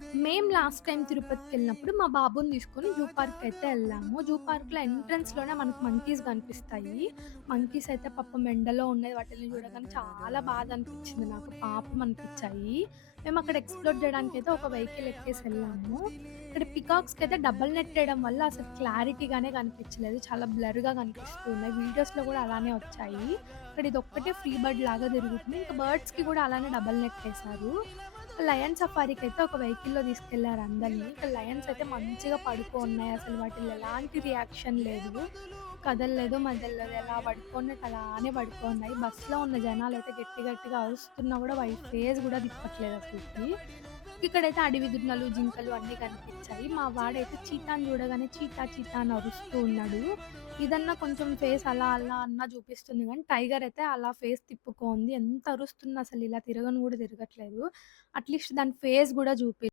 మేము last time తిరుపతికెళ్ళినప్పుడు మా బాబుని తీసుకొని జూ పార్క్‌కయితే ఎళ్ళాము. జూ పార్క్‌లో ఎంట్రన్స్‌లోనే మనకు మంకీస్ కనిపిస్తాయి. మంకీస్ అయితే పాపం ఎండలో ఉన్నాయి. వాటిల్ని చూడగానే చాలా బాధ అనిపించింది నాకు. పాపం అనిపించాయి. మేమక్కడ ఎక్స్‌ప్లోర్ చేయడానికైతే ఒక వెహికల్ ఎక్కేసి ఎళ్ళాము. ఇక్కడ పికాక్స్‌కయితే డబుల్ నెట్ ఎయడం వల్ల అసలు క్లారిటీగానే కనిపించలేదు. చాలా బ్లర్‌గా కనిపిస్తూ ఉన్నాయి. వీడియోస్‌లో కూడా అలానే వచ్చాయి. ఇక్కడ ఇదొక్కటే ఫ్రీ బర్డ్ లాగా తిరుగుతుంది. ఇంకా బర్డ్స్‌కి కూడా అలానే డబుల్ నెట్ ఏసారు. లయన్ సఫారీకైతే ఒక వెహికల్‌లో తీసుకెళ్లారు అందరిని. ఇక్కడ లయన్స్ అయితే మంచిగా పడుకోన్నాయి. అసలు వాటిల్లో ఎలాంటి రియాక్షన్ లేదు. కదలలేదు, మెదలలేదు. ఎలా పడుకున్నట్టు అలానే పడుకున్నాయి. బస్‌లో ఉన్న జనాలైతే గట్టి గట్టిగా అరుస్తున్నా కూడా ఫేస్ కూడా తిప్పట్లేదు అసలకి. ఇక్కడైతే అడవి దున్నలు, జింకలు అన్నీ కనిపించాయి. మా వాడైతే చీతాని చూడగానే చీతా చీతా అని అరుస్తూ ఉన్నాడు. ఇదన్నా కొంచెం ఫేస్ అలా అలా అన్నా చూపిస్తుంది గానీ, టైగర్ అయితే అలా ఫేస్ తిప్పుకోంది. ఎంత అరుస్తున్నా అసలు ఇలా తిరగను కూడా తిరగట్లేదు. అట్‌లీస్ట్ దాని ఫేస్ గూడా చూపి